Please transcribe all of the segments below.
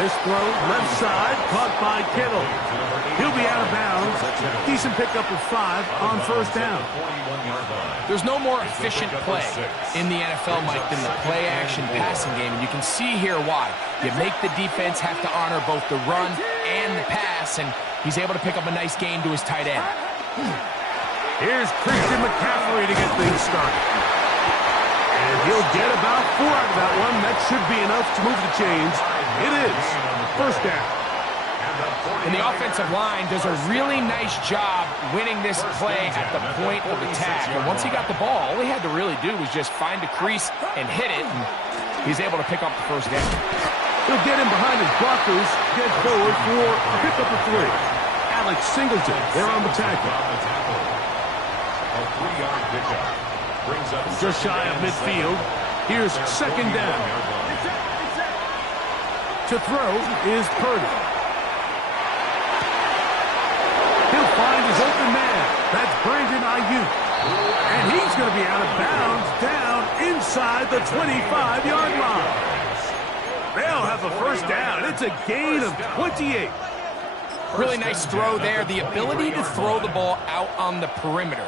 This throw, left side, caught by Kittle. He'll be out of bounds. Decent pickup of 5 on first down. There's no more efficient play in the NFL, Mike, than the play-action passing game, and you can see here why. You make the defense have to honor both the run and the pass, and he's able to pick up a nice gain to his tight end. Here's Christian McCaffrey to get things started. And he'll get about 4 out of that one. That should be enough to move the chains. It is. First down. And the offensive line does a really nice job winning this play at the point of attack. And once he got the ball, all he had to really do was just find a crease and hit it. And he's able to pick up the first down. He'll get him behind his blockers, get forward for a pickup of 3. Alex Singleton, they're on the tackle. A 3-yard pickup. Just shy of midfield. Here's second down. To throw is Purdy. He'll find his open man. That's Brandon Ayuk. And he's going to be out of bounds down inside the 25-yard line. They'll have a first down. It's a gain of 28. Really nice throw there. The ability to throw the ball out on the perimeter.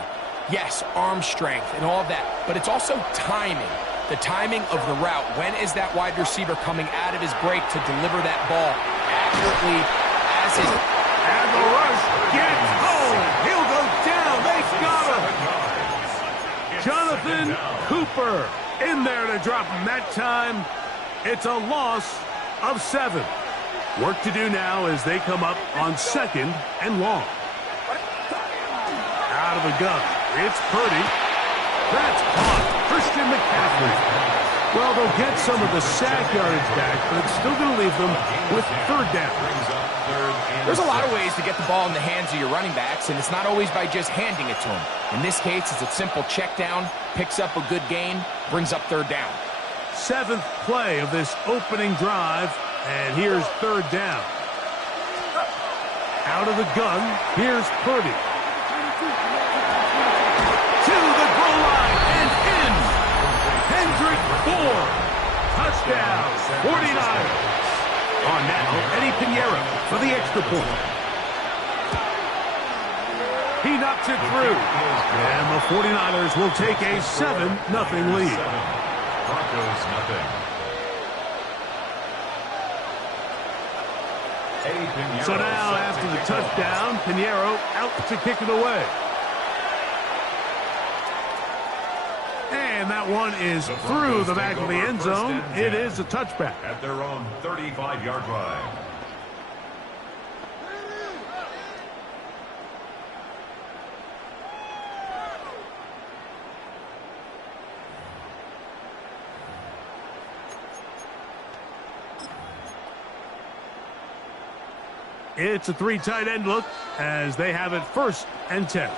Yes, arm strength and all that, but it's also timing. The timing of the route. When is that wide receiver coming out of his break to deliver that ball accurately as his... And the rush gets home. He'll go down. They've got him. Jonathan Cooper in there to drop him that time. It's a loss of 7. Work to do now as they come up on 2nd and long. Out of the gun. It's Purdy. That's caught. Christian McCaffrey. Well, they'll get some of the sack yardage back, but it's still going to leave them with 3rd down. There's a lot of ways to get the ball in the hands of your running backs, and it's not always by just handing it to them. In this case, it's a simple check down, picks up a good gain, brings up 3rd down. 7th play of this opening drive, and here's 3rd down. Out of the gun, here's Purdy. To the goal line and in. Hendrick Ford. Touchdown, 49ers. On now, Eddie Pinheiro for the extra point. He knocks it through. And the 49ers will take a 7-0 lead. Broncos nothing. So now, after the touchdown, Pinheiro out to kick it away. And that one is through the back of the end zone. It is a touchback. At their own 35-yard line. It's a 3 tight end look as they have it 1st and 10.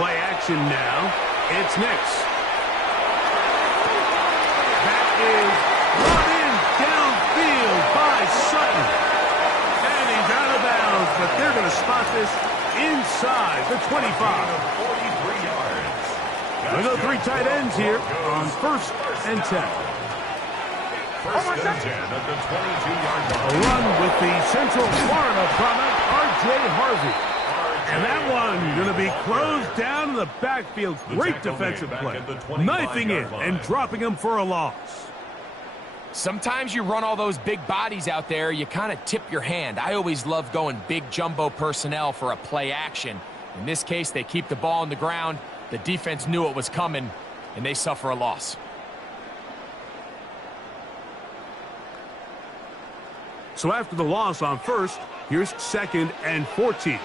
Play action now. It's Nix. That is brought in downfield by Sutton. And he's out of bounds, but they're going to spot this inside the 25. 43 yards. We go 3 tight ends here on 1st and 10. 1st and 10 at the 22-yard line. A run with the Central Florida product, R.J. Harvey. And that one going to be closed down in the backfield. Great defensive play. Knifing in and dropping him for a loss. Sometimes you run all those big bodies out there, you kind of tip your hand. I always love going big jumbo personnel for a play action. In this case, they keep the ball on the ground. The defense knew it was coming, and they suffer a loss. So after the loss on 1st, here's 2nd and 14.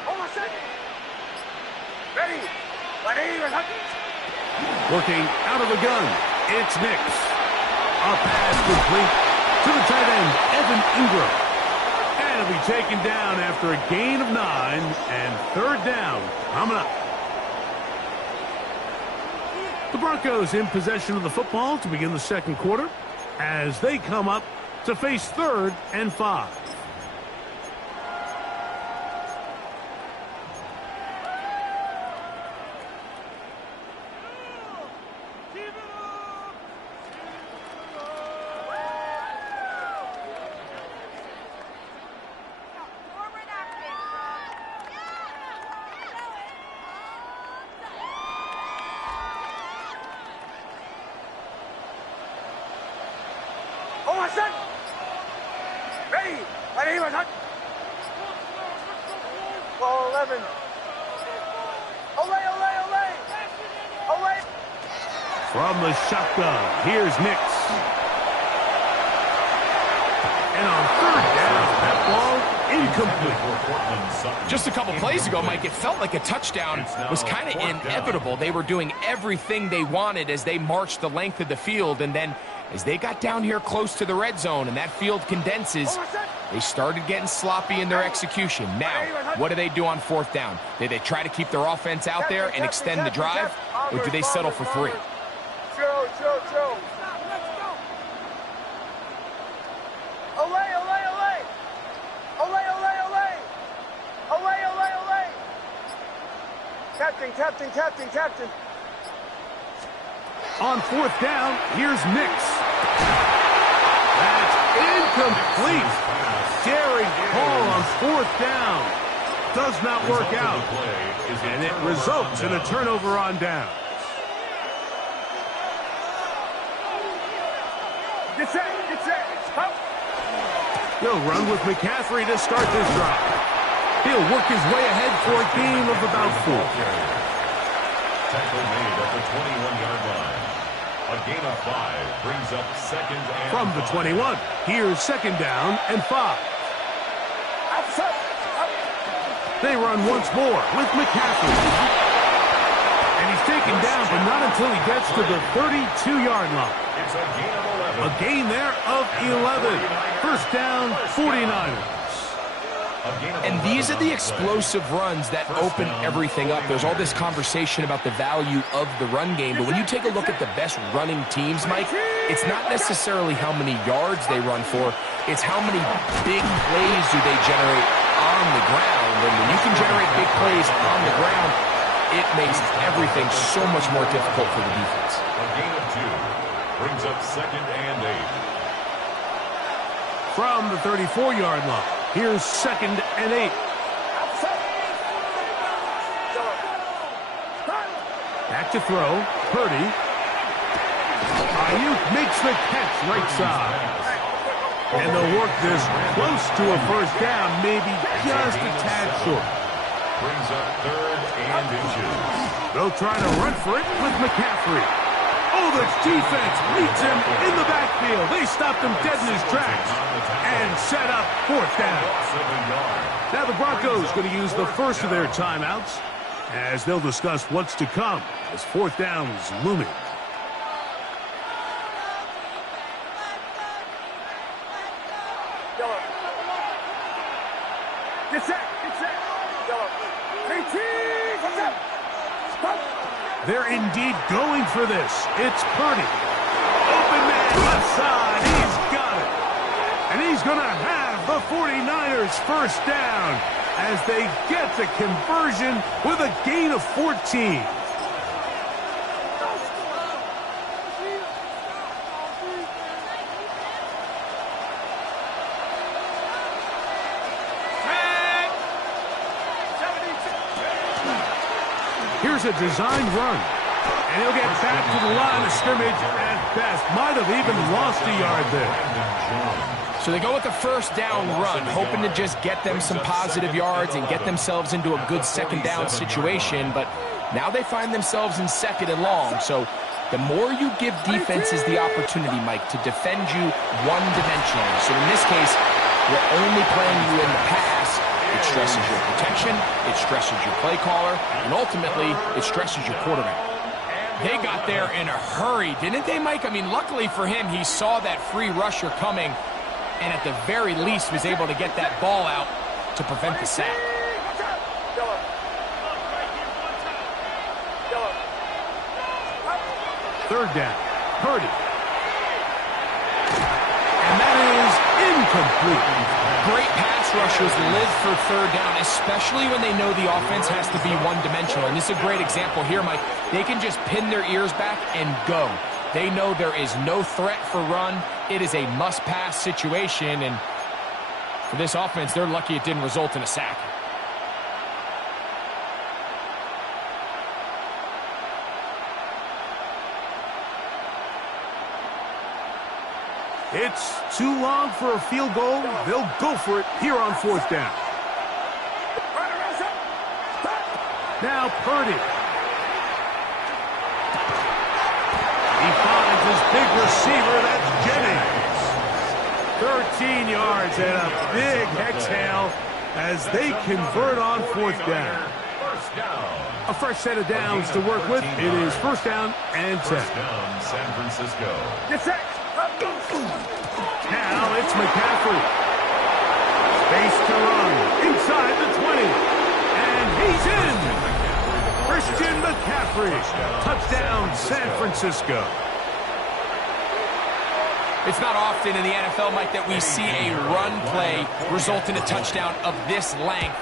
Working out of the gun, it's Nix. A pass complete to the tight end, Evan Ingram. And it'll be taken down after a gain of 9 and 3rd down coming up. The Broncos in possession of the football to begin the 2nd quarter as they come up to face 3rd and 5. Ball 11. From the shotgun, here's Nix. And on third down, that ball incomplete. Just a couple plays ago, Mike, it felt like a touchdown was kind of inevitable. They were doing everything they wanted as they marched the length of the field, and then as they got down here close to the red zone and that field condenses, they started getting sloppy in their execution. Now, what do they do on fourth down? Do they try to keep their offense out there and extend the drive, or do they settle for 3? Joe. Captain. On fourth down, here's Nix. That's incomplete. Daring call on fourth down. Does not work out. And it results in a turnover on down. Get set. He'll run with McCaffrey to start this drive. He'll work his way ahead for a gain of about 4. Tackle made at the 21-yard line. A gain of 5 brings up second and From the 21, here's second down and 5. They run once more with McCaffrey. And he's taken down, but not until he gets to the 32-yard line. It's a gain of 11. A gain there of 11. First down, 49ers. And these are the explosive runs that open everything up. There's all this conversation about the value of the run game, but when you take a look at the best running teams, Mike, it's not necessarily how many yards they run for, it's how many big plays do they generate on the ground. And when you can generate big plays on the ground, it makes everything so much more difficult for the defense. A gain of 2 brings up second and 8. From the 34-yard line, here's second and 8. Back to throw. Purdy. Ayuk makes the catch right side. And they'll work this close to a first down, maybe just a tad short. Brings up third and inches. They'll try to run for it with McCaffrey. Oh, the defense meets him in the backfield. They stopped him dead in his tracks and set up fourth down. Now the Broncos going to use the first of their timeouts as they'll discuss what's to come as fourth down is looming. Get set. They're indeed going for this. It's Purdy. Open man left side. He's got it. And he's going to have the 49ers first down as they get the conversion with a gain of 14. Here's a designed run. And he'll get back to the line of scrimmage at best. Might have even lost a yard there. So they go with the first down run, hoping to just get them some positive yards and get themselves into a good second down situation. But now they find themselves in second and long. So the more you give defenses the opportunity, Mike, to defend you one-dimensionally. So in this case, we're only playing you in the pass. It stresses your protection, it stresses your play caller, and ultimately, it stresses your quarterback. They got there in a hurry, didn't they, Mike? I mean, luckily for him, he saw that free rusher coming, and at the very least was able to get that ball out to prevent the sack. Third down, Purdy. And that is incomplete. Great pass rushers live for third down, especially when they know the offense has to be one-dimensional. And this is a great example here, Mike. They can just pin their ears back and go. They know there is no threat for run. It is a must-pass situation. And for this offense, they're lucky it didn't result in a sack. It's too long for a field goal. They'll go for it here on fourth down. Now Purdy. He finds his big receiver. That's Jennings. 13 yards and a big exhale as they convert on fourth down. A fresh set of downs to work with. It is first down and 10. First down, San Francisco. Now it's McCaffrey. Space to run inside the 20. And he's in. Christian McCaffrey. Touchdown, San Francisco. It's not often in the NFL, Mike, that we see a run play result in a touchdown of this length.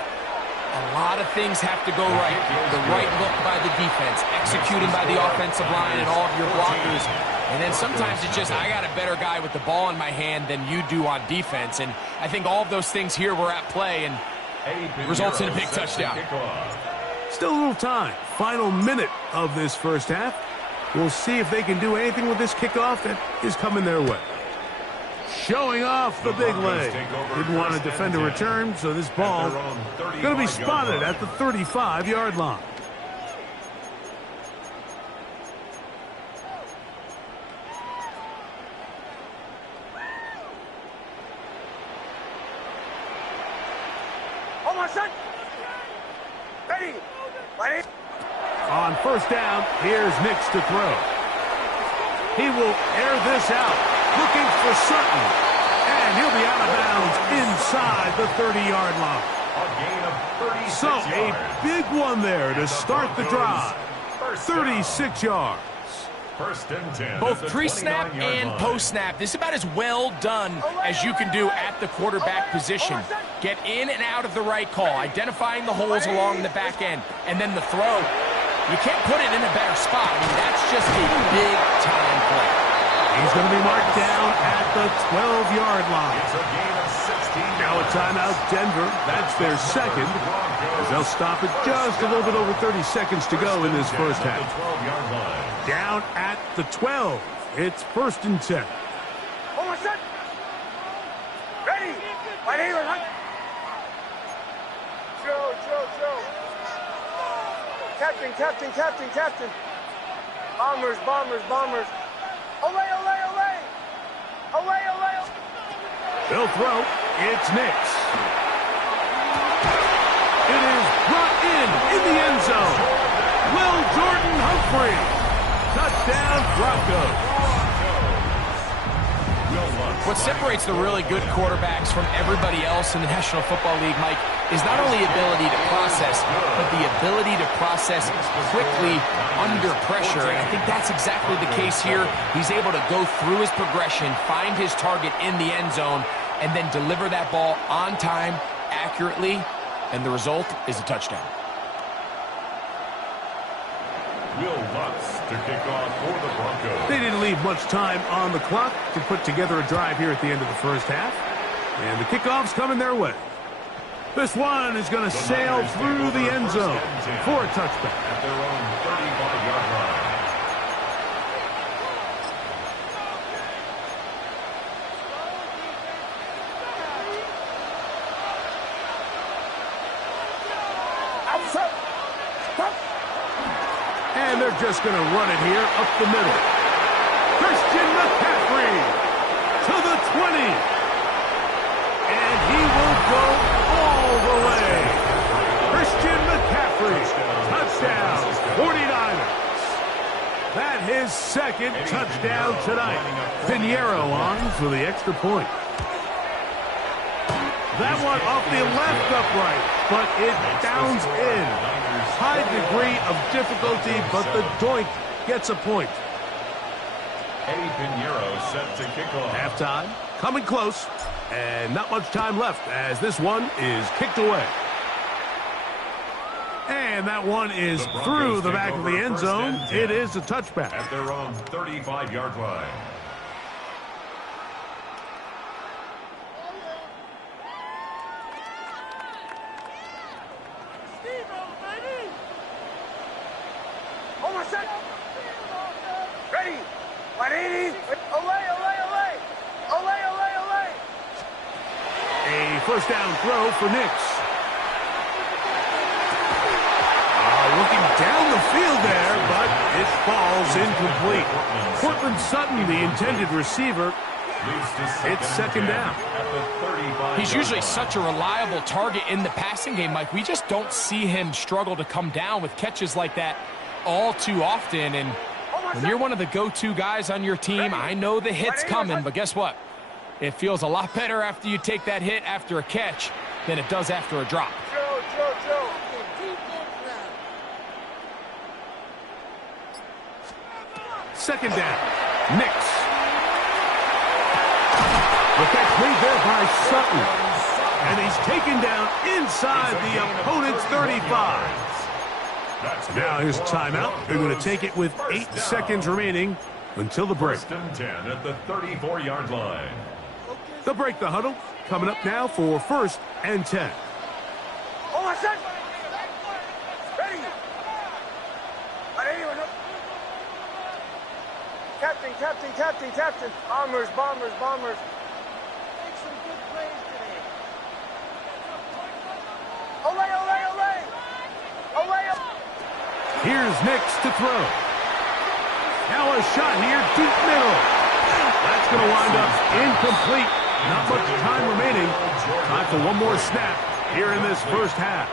A lot of things have to go right. The right look by the defense, executing by the offensive line and all of your blockers. And then sometimes it's just, I got a better guy with the ball in my hand than you do on defense. And I think all of those things here were at play and results in a big touchdown. Still a little time. Final minute of this first half. We'll see if they can do anything with this kickoff that is coming their way. Showing off the big leg. Didn't want to defend a return, so this ball going to be spotted at the 35-yard line. On first down, here's Nix to throw. He will air this out, looking for Sutton. And he'll be out of bounds inside the 30-yard line. So a big one there to start the drive. 36 yards. First and 10. Both pre-snap and post-snap. This is about as well done as you can do at the quarterback position. Get in and out of the right call, identifying the holes along the back end, and then the throw. You can't put it in a better spot. I mean, that's just a big-time play. He's going to be marked down at the 12-yard line. It's a gain of 16. Now a timeout, Denver. That's their second, as they'll stop it just a little bit over 30 seconds to go in this first half. Down at the 12. It's first and 10. Ready. Joe. Captain. Bombers. Away. They'll throw. It's Nix. It is brought in the end zone. Will Jordan Humphrey. Touchdown, Broncos. What separates the really good quarterbacks from everybody else in the National Football League, Mike, is not only ability to process, but the ability to process quickly under pressure. And I think that's exactly the case here. He's able to go through his progression, find his target in the end zone, and then deliver that ball on time, accurately, and the result is a touchdown. Will Lutz to kick off for the Broncos. They didn't leave much time on the clock to put together a drive here at the end of the first half. And the kickoff's coming their way. This one is going to sail through the end zone for a touchback. At their own 35-yard line. And they're just going to run it here up the middle. Christian McCaffrey to the 20. And he will go all the way. Christian McCaffrey, touchdown, 49ers. That his second touchdown tonight. Pinheiro on for the extra point. That one off the left upright, but it bounds in. High degree of difficulty, but the doink gets a point. Eddie Pinheiro set to kick off. Halftime, coming close, and not much time left as this one is kicked away. And that one is through the back of the end zone. It is a touchback. At their own 35-yard line. Ready. 180. Away. A first down throw for Nix. Looking down the field there, but it falls incomplete. Cortland Sutton, the intended receiver. It's second down. He's usually such a reliable target in the passing game, Mike. We just don't see him struggle to come down with catches like that all too often. And when you're one of the go-to guys on your team, I know the hit's coming, but guess what? It feels a lot better after you take that hit after a catch than it does after a drop. Second down. Nix. The catch made there by Sutton. And he's taken down inside the opponent's 35. Now here's timeout. They're going to take it with 8 seconds remaining until the break. First and 10 at the 34-yard line. They'll break the huddle. Coming up now for first and 10. Oh, my son! Ready! Captain. Bombers. Make some good plays today. Olay! Here's Nix to throw. Now a shot here, deep middle. That's going to wind up incomplete. Not much time remaining. Time for one more snap here in this first half.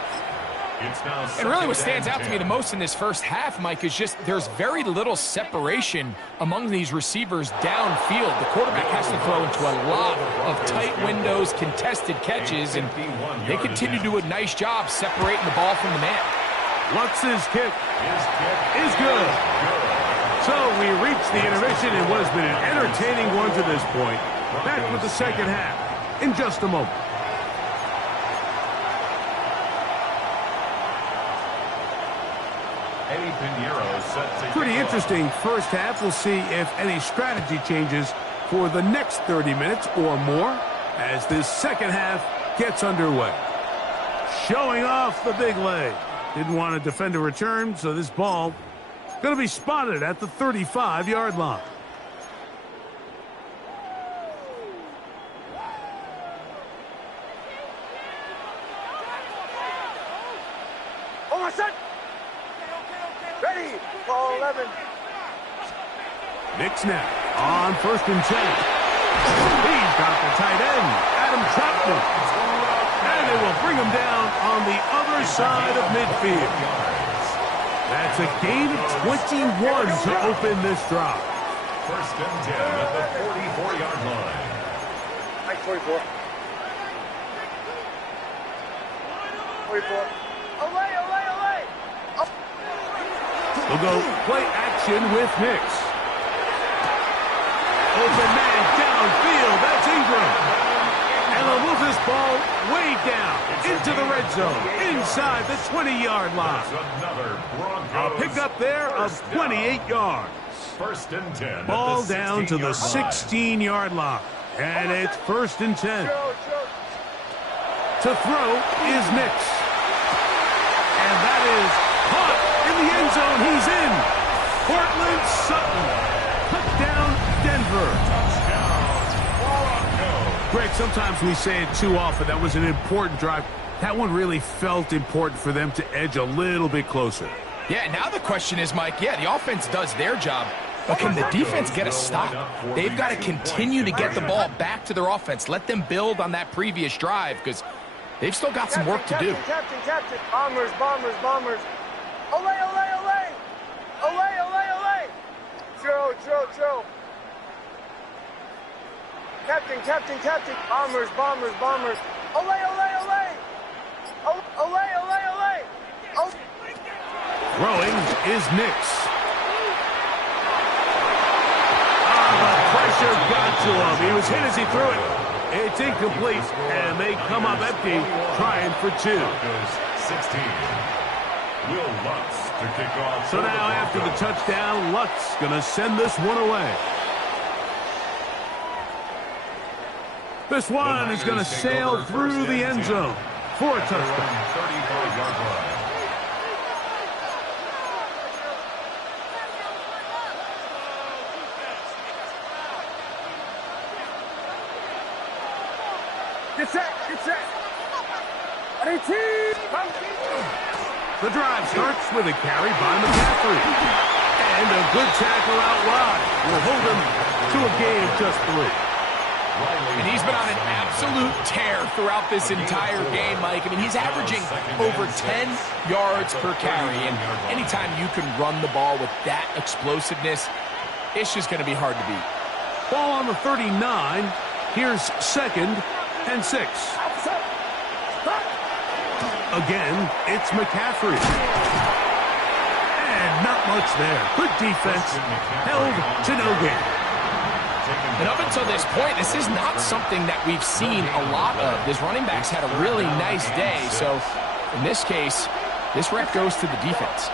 And really what stands out to me the most in this first half, Mike, is just there's very little separation among these receivers downfield. The quarterback has to throw into a lot of tight windows, contested catches, and they continue to do a nice job separating the ball from the man. Lutz's kick is good. So we reach the intermission in what has been an entertaining one to this point. Back with the second half in just a moment. Pretty interesting first half. We'll see if any strategy changes for the next 30 minutes or more as this second half gets underway. Showing off the big leg. Didn't want to defend a return, so this ball going to be spotted at the 35-yard line. Oh, my son! Ready! Ball 11. Nix now on first and 10. He's got the tight end, Adam Troutman. And they will bring him down on the other side of midfield. That's a gain of 21 to open this drive. First and 10 at the 44-yard line. Like 44. Away! We'll go play action with Nix. Open man downfield. That's Ingram. And they'll move this ball way down into the red zone, inside the 20-yard line. A pickup there of 28 yards. First and 10. Ball down to the 16-yard line. And it's first and 10. To throw is Nix. And that is caught in the end zone. He's in. Cortland Sutton. Touchdown, Denver. Greg, sometimes we say it too often. That was an important drive. That one really felt important for them to edge a little bit closer. Yeah, now the question is, Mike, the offense does their job, but can the defense get a stop? They've got to continue to get the ball back to their offense. Let them build on that previous drive because they've still got some work to do. Captain. Bombers. Olay! Joe. Captain. Bombers. Olay! Throwing is Nix. The pressure got to him. He was hit as he threw it. It's incomplete, and they come up empty, trying for 2. 16. Will Lutz to kick off. So now after the touchdown, Lutz going to send this one away. This one is going to sail through the end zone for a touchdown. 35-yard line. Get set. Get set. Ready, The drive starts with a carry by McCaffrey. And a good tackle out wide will hold him to a gain of just 3. And he's been on an absolute tear throughout this entire game, Mike. I mean, he's averaging over 10 yards per carry. And anytime you can run the ball with that explosiveness, it's just going to be hard to beat. Ball on the 39. Here's 2nd and 6. Again, it's McCaffrey. And not much there. Good defense. Held to no gain. And up until this point, this is not something that we've seen a lot of. This running back's had a really nice day. So in this case, this rep goes to the defense.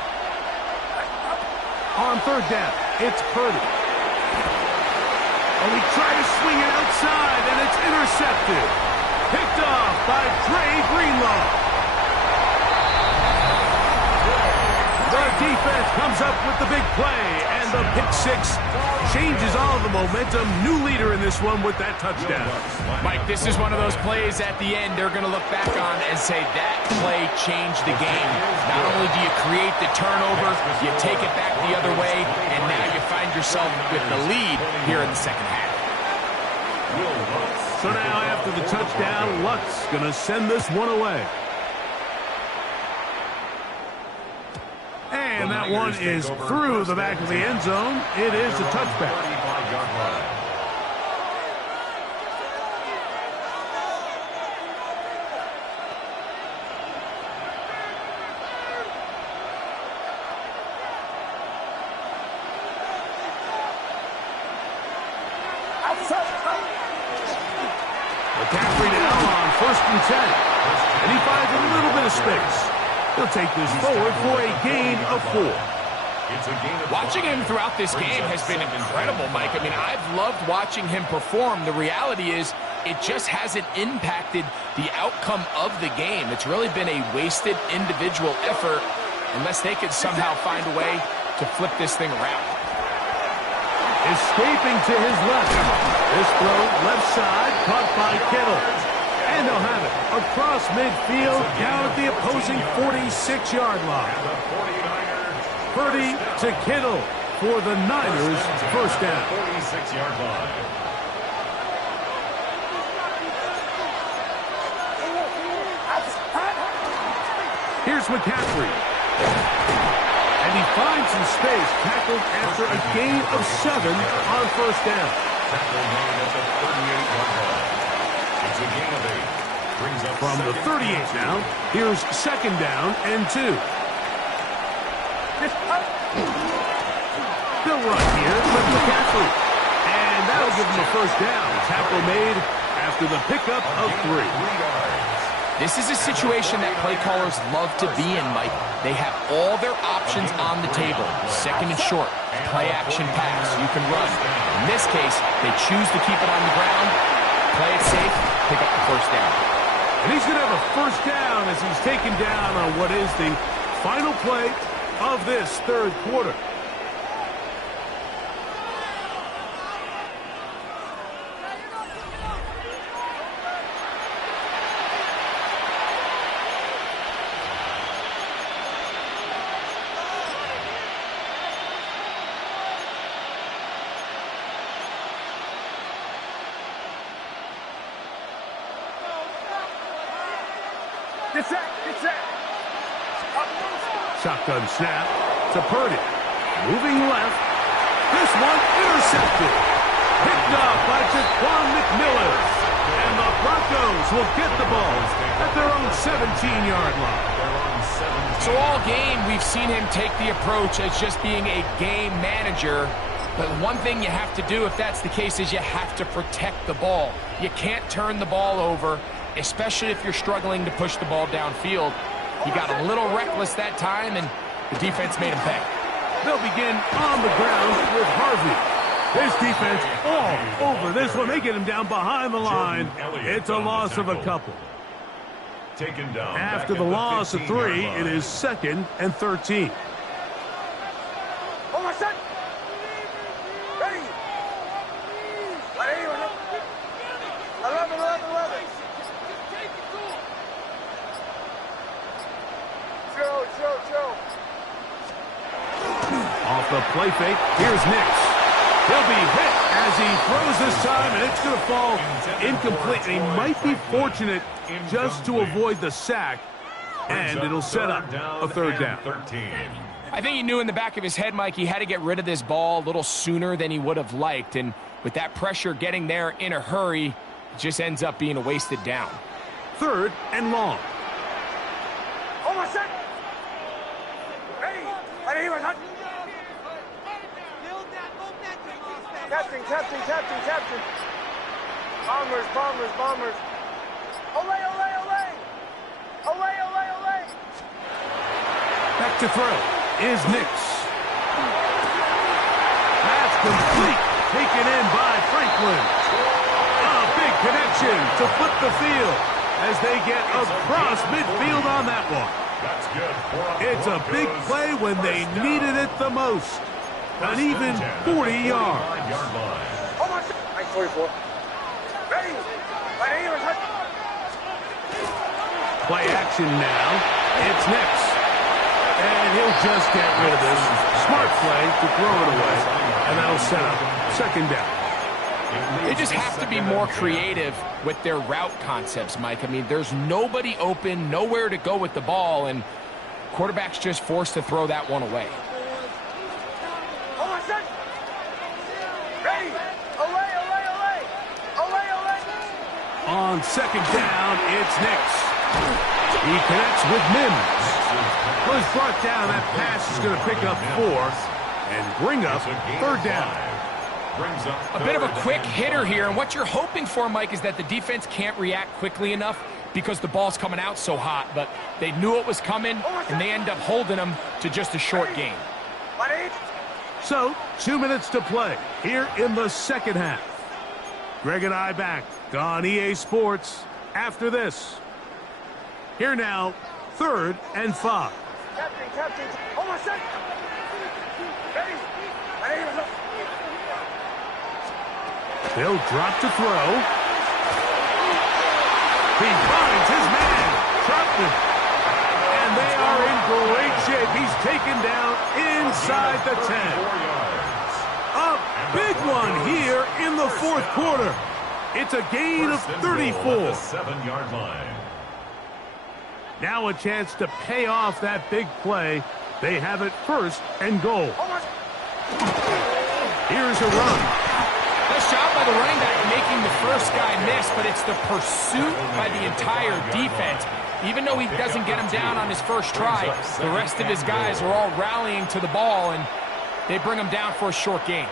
On 3rd down, it's Purdy. Oh, he tried to swing it outside, and it's intercepted. Picked off by Dre Greenlaw. The defense comes up with the big play, and the pick 6 changes all the momentum. New leader in this one with that touchdown. Mike, this is one of those plays at the end they're going to look back on and say that play changed the game. Not only do you create the turnover, you take it back the other way, and now you find yourself with the lead here in the second half. So now after the touchdown, Lutz going to send this one away. And that one is through the back of the end zone. It is a touchback. McCaffrey now on 1st and 10. And he finds a little bit of space. He'll take this forward for a gain of 4. Watching him throughout this game has been incredible, Mike. I mean, I've loved watching him perform. The reality is it just hasn't impacted the outcome of the game. It's really been a wasted individual effort unless they could somehow find a way to flip this thing around. Escaping to his left. This throw left side caught by Kittle. And they'll have it across midfield down at the opposing 46-yard line. Purdy to Kittle for the Niners' 1st down. 46-yard line. Here's McCaffrey. And he finds some space, tackled after a gain of 7 on 1st down. Tackle made at the 38-yard line. It's a gain of 8. Brings up from the 38 now. Here's 2nd down and 2. They'll run here with McCaffrey. And that'll give him a 1st down. Tackle made after the pickup of 3. This is a situation that play callers love to be in, Mike. They have all their options on the table. 2nd and short, play action pass. You can run. In this case, they choose to keep it on the ground, play it safe, pick up the 1st down. And he's going to have a 1st down as he's taken down on what is the final play of this 3rd quarter. Get set. Get set. Shotgun snap to Purdy. Moving left. This one intercepted. Picked off by Jaquan McMillan. And the Broncos will get the ball at their own 17-yard line. So all game, we've seen him take the approach as just being a game manager. But one thing you have to do if that's the case is you have to protect the ball. You can't turn the ball over, especially if you're struggling to push the ball downfield. He got a little reckless that time, and the defense made him pay. They'll begin on the ground with Harvey. This defense all over this one. They get him down behind the line. It's a loss of a couple. Taken down. After the loss of 3, it is 2nd and 13. Hold on, son. Ready. 11. off the play fake. Here's Nix. He'll be hit as he throws this time, and it's going to fall incomplete. And he might be fortunate just to avoid the sack, and it'll set up a third down. I think he knew in the back of his head, Mike, he had to get rid of this ball a little sooner than he would have liked. And with that pressure getting there in a hurry, it just ends up being a wasted down. Third and long. Almost set. Ready. Captain. Bombers. Ole. Back to throw is Nix. That's complete. Taken in by Franklin. A big connection to flip the field as they get across midfield on that one. That's good. It's a big play when they needed it the most. An even 40 yards. Almost. 44. Ready. Play action now. It's Nix. And he'll just get rid of this. Smart play to throw it away. And that'll set up second down. They just have to be more creative with their route concepts, Mike. I mean, there's nobody open, nowhere to go with the ball, and quarterback's just forced to throw that one away. Almost set. Ready. Ole. On second down, it's Nix. He connects with Mims. Well, he's brought down. That pass is going to pick up 4 and bring up third down. A bit of a quick hitter here, and what you're hoping for, Mike, is that the defense can't react quickly enough because the ball's coming out so hot, but they knew it was coming, and they end up holding them to just a short gain. So, 2 minutes to play here in the second half. Greg and I back on EA Sports after this. Here now, 3rd and 5. Captain. Almost set. Ready. They'll drop to throw. He finds his man, Troutman. And they are in great shape. He's taken down inside the 10. A big one here in the fourth quarter. It's a gain of 34. 7-yard line. Now a chance to pay off that big play. They have it 1st and goal. Here's a run. Nice job by the running back making the first guy miss, but it's the pursuit by the entire defense. Even though he doesn't get him down on his first try, the rest of his guys are all rallying to the ball, and they bring him down for a short gain.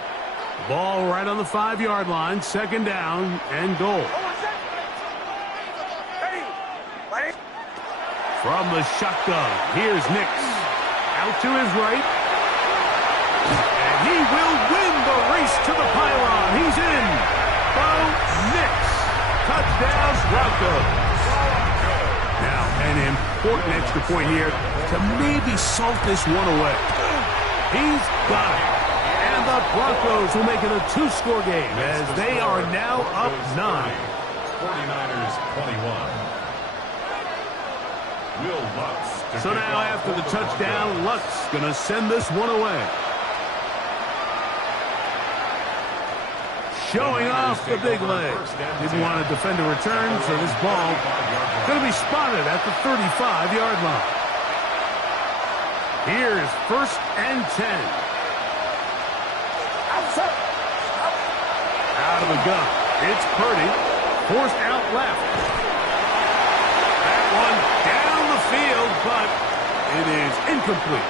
Ball right on the 5-yard line, 2nd down and goal. From the shotgun, here's Nix. Out to his right. And he will win the race to the pylon. He's in. Bo Nix. Touchdown, Broncos. Now, an important extra point here to maybe salt this one away. He's got it. And the Broncos will make it a 2-score game as they are now up 9. 49ers 21. So now after the touchdown, Luck's going to send this one away. Showing off the big leg. Didn't want to defend a return, so this ball going to be spotted at the 35-yard line. Here's 1st and 10. Out of the gun. It's Purdy. Forced out left. That one down the field, but it is incomplete.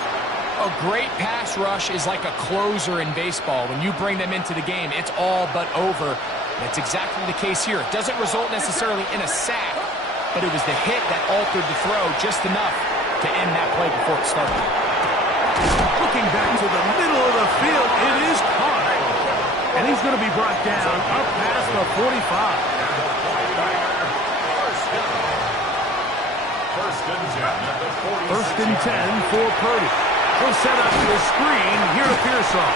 A great pass rush is like a closer in baseball. When you bring them into the game, it's all but over. That's exactly the case here. It doesn't result necessarily in a sack, but it was the hit that altered the throw just enough to end that play before it started. Looking back to the middle of the field, it is caught. And he's going to be brought down up past the 45. First and 10 for Purdy. He'll set up the screen here to Pearsall.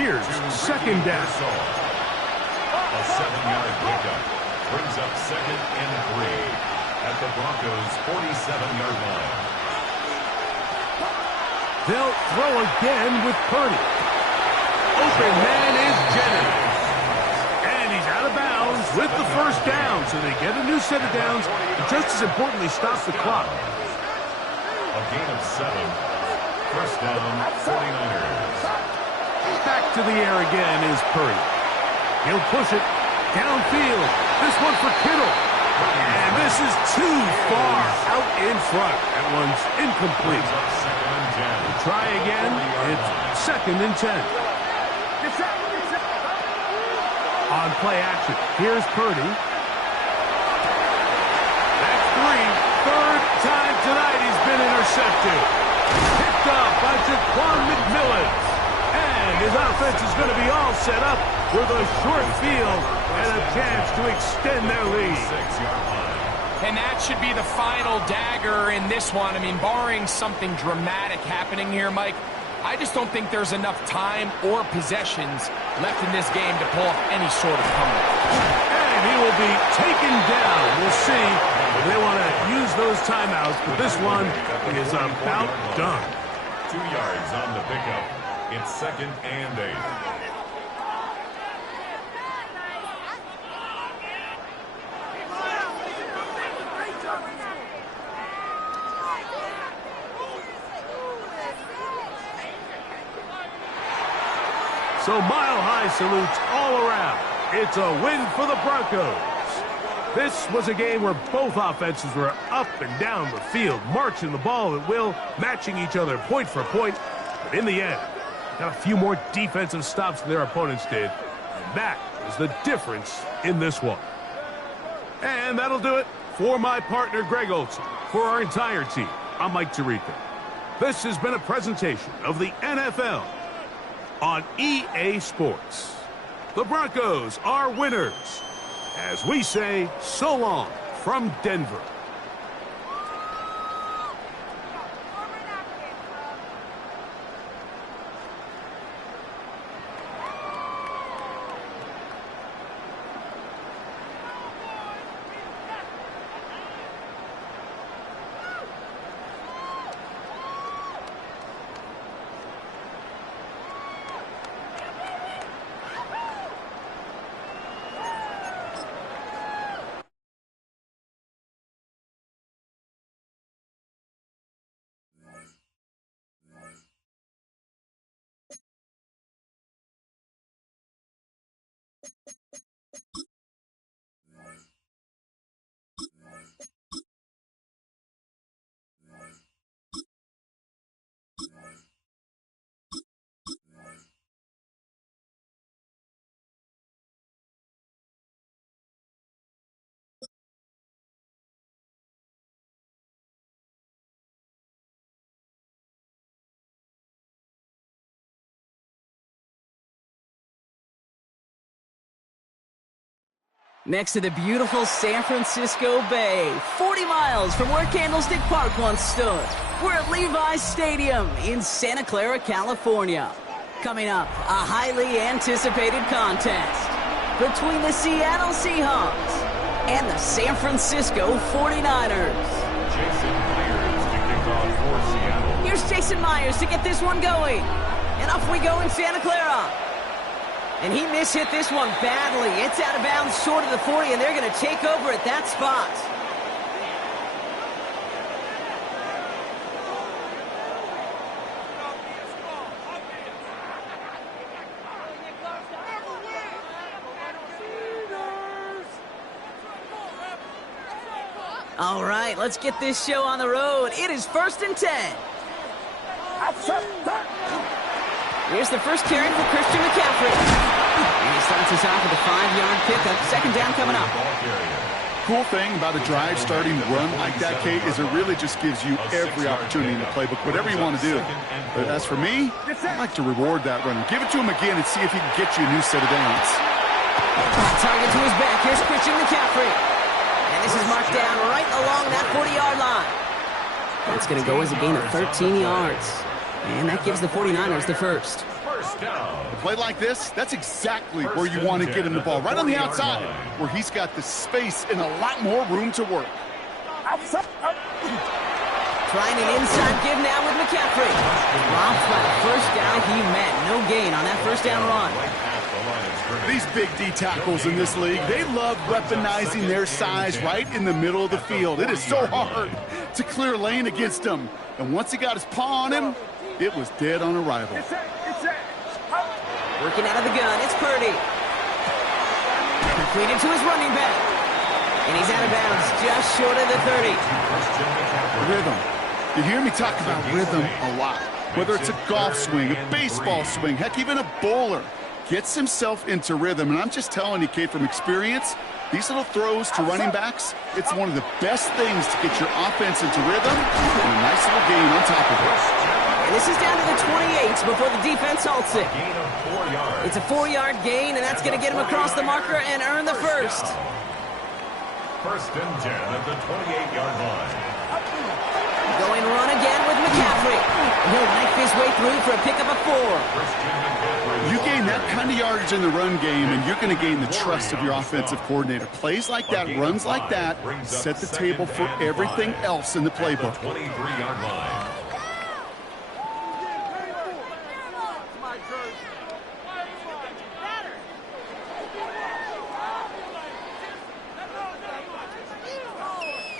Here's 2nd down. A 7-yard pickup brings up 2nd and 3 at the Broncos' 47-yard line. They'll throw again with Purdy. Open man is Jennings. And he's out of bounds with the first down, so they get a new set of downs, and just as importantly, stop the clock. A gain of 7. First down, 49ers. Back to the air again is Purdy. He'll push it downfield. This one for Kittle. And this is too far out in front. That one's incomplete. Try again. It's 2nd and 10. On play action, here's Purdy. That's 3. Third time tonight he's been intercepted. Picked up by Jaquan McMillan. And his offense is going to be all set up with a short field and a chance to extend their lead. And that should be the final dagger in this one. I mean, barring something dramatic happening here, Mike, I just don't think there's enough time or possessions left in this game to pull off any sort of comeback. And he will be taken down. We'll see if they want to use those timeouts, but this one is about done. 2 yards on the pickup. It's 2nd and 8. So mile-high salutes all around. It's a win for the Broncos. This was a game where both offenses were up and down the field, marching the ball at will, matching each other point for point. But in the end, got a few more defensive stops than their opponents did. And that is the difference in this one. And that'll do it for my partner, Greg Olson. For our entire team, I'm Mike Tirico. This has been a presentation of the NFL on EA Sports. The Broncos are winners. As we say, so long from Denver. Next to the beautiful San Francisco Bay, 40 miles from where Candlestick Park once stood. We're at Levi's Stadium in Santa Clara, California. Coming up, a highly anticipated contest between the Seattle Seahawks and the San Francisco 49ers. Jason Myers to kick off for Seattle. Here's Jason Myers to get this one going. And off we go in Santa Clara. And he mishit this one badly. It's out of bounds short of the 40, and they're going to take over at that spot. All right, let's get this show on the road. It is 1st and 10. Here's the first carry for Christian McCaffrey. And he starts us off with a 5-yard pickup. 2nd down coming up. Cool thing about a drive starting to run like that, Kate, is it really just gives you every opportunity in the playbook, whatever you want to do. But as for me, I like to reward that run. Give it to him again and see if he can get you a new set of downs. Target to his back. Here's Christian McCaffrey. And this is marked down right along that 40-yard line. That's going to go as a gain of 13 yards. And that gives the 49ers the first. A play like this, that's exactly where you want to get him the ball. Right on the outside, where he's got the space and a lot more room to work. Trying an inside give now with McCaffrey. Dropped by the first down he met. No gain on that first down run. These big D tackles in this league, they love weaponizing their size right in the middle of the field. It is so hard to clear lane against them. And once he got his paw on him, it was dead on arrival. Working out of the gun, it's Purdy. Completed to his running back. And he's out of bounds, just short of the 30. Rhythm. You hear me talk about rhythm a lot. Whether it's a golf swing, a baseball swing, heck, even a bowler gets himself into rhythm. And I'm just telling you, Kate, from experience, these little throws to running backs, it's one of the best things to get your offense into rhythm and a nice little gain on top of it. And this is down to the 28 before the defense halts it. It's a 4-yard gain, and that's going to get him across the marker and earn the first. First and 10 at the 28-yard line. Going run again with McCaffrey. He'll knife his way through for a pickup of 4. You gain that kind of yardage in the run game, and you're going to gain the trust of your offensive coordinator. Plays like that, runs like that, set the table for everything else in the playbook. 23-yard line.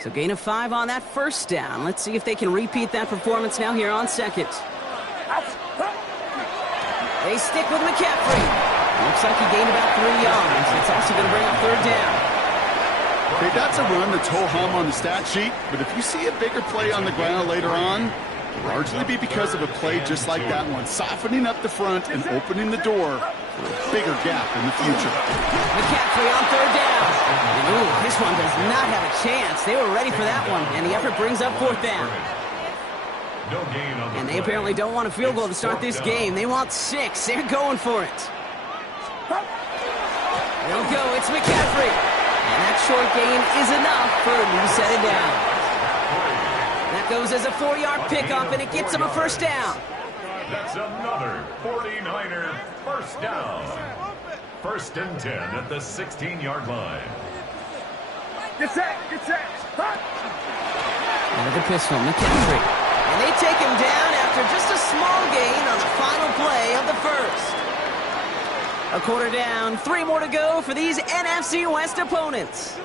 So gain of 5 on that first down. Let's see if they can repeat that performance now here on second. They stick with McCaffrey. Looks like he gained about 3 yards. It's also going to bring up third down. Okay, that's a run that's ho-hum on the stat sheet, but if you see a bigger play on the ground later on, it'll largely be because of a play just like that one, softening up the front and opening the door for a bigger gap in the future. McCaffrey on third down. Ooh, this one does not have a chance. They were ready for that one, and the effort brings up fourth down. And they apparently don't want a field goal to start this game. They want 6. They're going for it. They'll go. It's McCaffrey. And that short gain is enough for a new set it down. That goes as a 4-yard pickup, and it gets him a first down. That's another 49er first down. First and 10 at the 16-yard line. Get set, get set. Out of the pistol, McCaffrey. And they take him down after just a small gain on the final play of the first. A quarter down, 3 more to go for these NFC West opponents.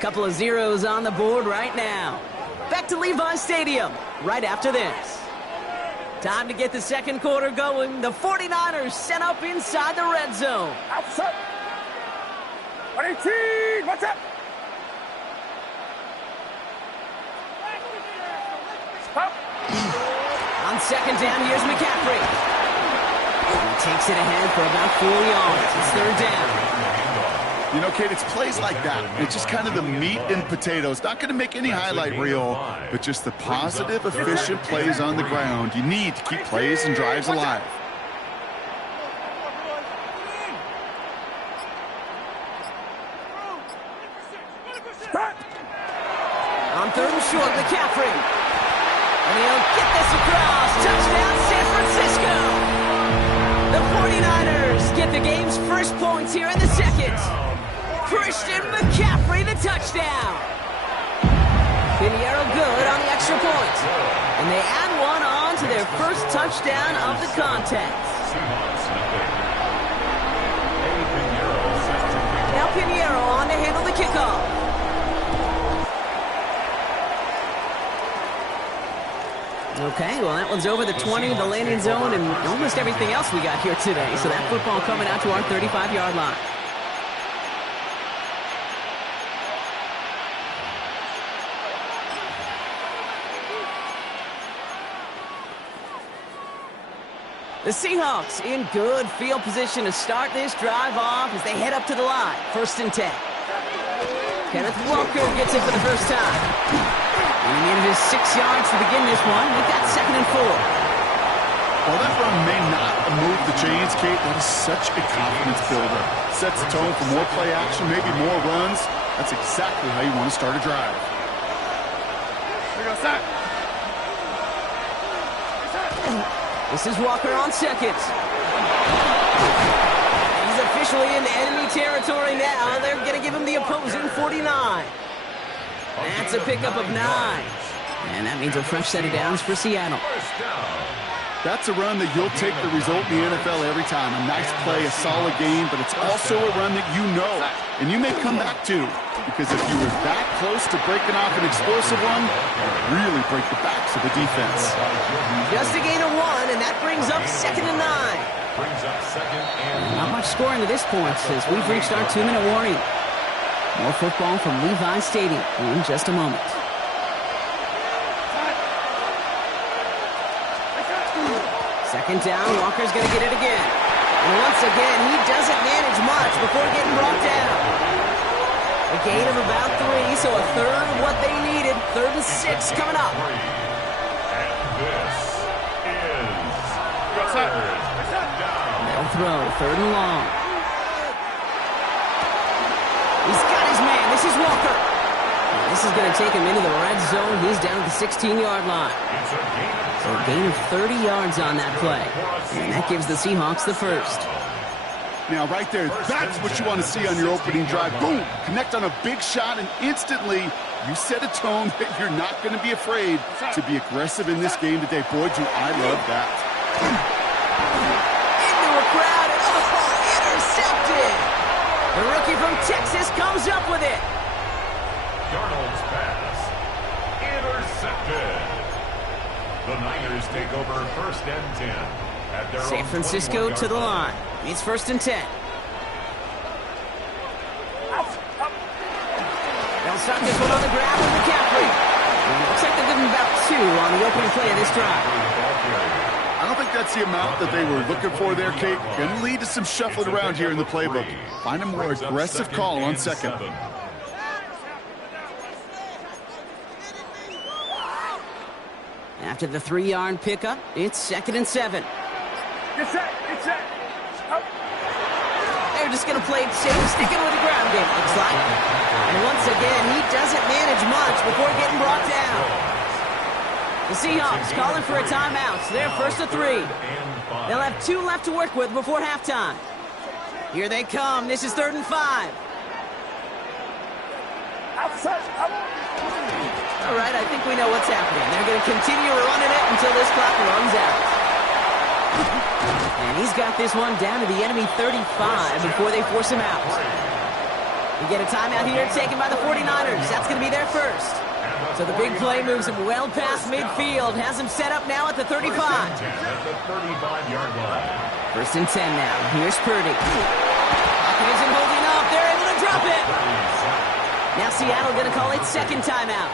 Couple of zeros on the board right now. Back to Levi Stadium right after this. Time to get the second quarter going. The 49ers set up inside the red zone. Outside. 118, what's up? Stop. On second down, here's McCaffrey. He takes it ahead for about 4 yards. It's third down. You know, Kate, it's plays like that. It's just kind of the meat and potatoes. Not going to make any highlight reel, but just the positive, efficient plays on the ground. You need to keep plays and drives alive. On third and short, McCaffrey. And he'll get this across. Touchdown, San Francisco. The 49ers get the game's first points here in the second. Christian McCaffrey, the touchdown. Pinheiro good on the extra point. And they add one on to their first touchdown of the contest. Now Pinheiro on to handle the kickoff. Okay, well, that one's over the 20, the landing zone, and almost everything else we got here today. So that football coming out to our 35-yard line. The Seahawks in good field position to start this drive off as they head up to the line. First and 10. Kenneth Walker gets it for the first time. And he needed his 6 yards to begin this one. Make that second and 4. Well, that run may not move the chains, Kate. That is such a confidence builder. Sets the tone for more play action, maybe more runs. That's exactly how you want to start a drive. Here we go, set. This is Walker on second. He's officially in enemy territory now. They're going to give him the opposing 49. That's a pickup of 9. And that means a fresh set of downs for Seattle. That's a run that you'll take the result in the NFL every time. A nice play, a solid game, but it's also a run that you know, and you may come back to, because if you were that close to breaking off an explosive one, it'd really break the backs of the defense. Just a gain of 1, and that brings up 2nd and 9. Not much scoring to this point as we've reached our 2-minute warning. More football from Levi Stadium in just a moment. Second down, Walker's going to get it again. And once again, he doesn't manage much before getting brought down. A gain of about 3, so a third of what they needed. 3rd and 6 coming up. And this is third down. They'll throw, 3rd and long. He's got his man. This is Walker. And this is going to take him into the red zone. He's down at the 16-yard line. So a gain of 30 yards on that play. And that gives the Seahawks the first. Now, right there, that's what you want to see on your opening drive. Boom! Connect on a big shot, and instantly you set a tone that you're not going to be afraid to be aggressive in this game today. Boy, do I love that. Into a crowd, and intercepted! The rookie from Texas comes up with it. Darnold's pass intercepted. The Niners take over 1st and 10 at their San Francisco to the line. It's 1st and 10. They'll start this one on the ground with McCaffrey. Looks like they're giving about 2 on the opening play of this drive. I don't think that's the amount that they were looking for there, Kate. Going to lead to some shuffling around here in the playbook. Find a more aggressive call on 2nd. After the 3-yard pickup, it's 2nd and 7. Get set. They're just going to play it safe, sticking with the ground game, looks like. And once again, he doesn't manage much before getting brought down. The Seahawks calling for a timeout. So they're 1st and 3. They'll have 2 left to work with before halftime. Here they come. This is 3rd and 5. All right, I think we know what's happening. They're going to continue running it until this clock runs out. And he's got this one down to the enemy 35 before they force him out. We get a timeout here taken by the 49ers. That's going to be their first. So the big play moves him well past midfield. Has him set up now at the 35. First and 10 now. Here's Purdy. Pocket isn't holding up. They're able to drop it. Now Seattle going to call it 2nd timeout.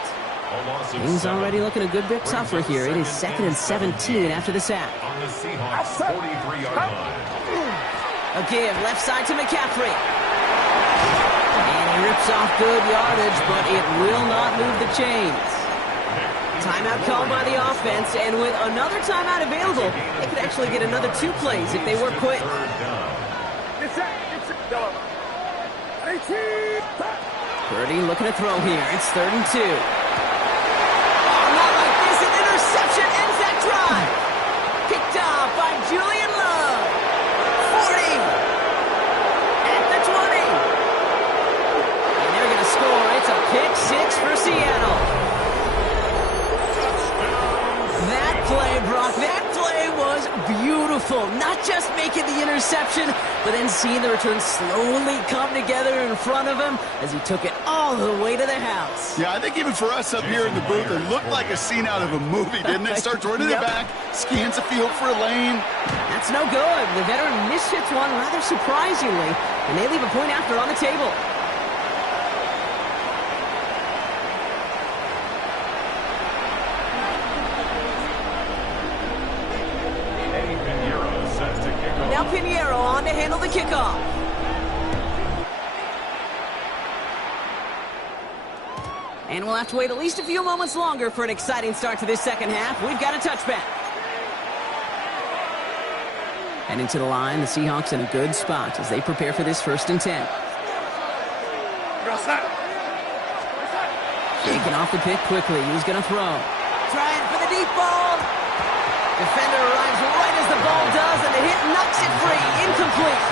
Things already looking a good bit tougher here. It is 2nd and 17 after the sack. On the Seahawks 43-yard line. A give left side to McCaffrey. And he rips off good yardage, but it will not move the chains. Timeout called by the offense, and with another timeout available, they could actually get another 2 plays if they work quick. Purdy looking to throw here. It's 3rd and 2. Interception ends that drive. Picked off by Julian Love. 40. At the 20. And they're going to score. It's a pick 6 for Seattle. That play, Brock, that play was beautiful. Not just making the interception, but then seeing the return slowly come together in front of him as he took it all the way to the house. Yeah, I think even for us up here in the booth, it looked like a scene out of a movie, didn't it? Starts running it back, scans the field for a lane. That's no good. The veteran mishits one rather surprisingly, and they leave a point after on the table. Now Pinheiro on to handle the kickoff. And we'll have to wait at least a few moments longer for an exciting start to this second half. We've got a touchback. Heading to the line, the Seahawks in a good spot as they prepare for this 1st and 10. Shaking off the pick quickly. He's going to throw. Trying for the deep ball. Defender arrives right as the ball does, and the hit knocks it free. Incomplete.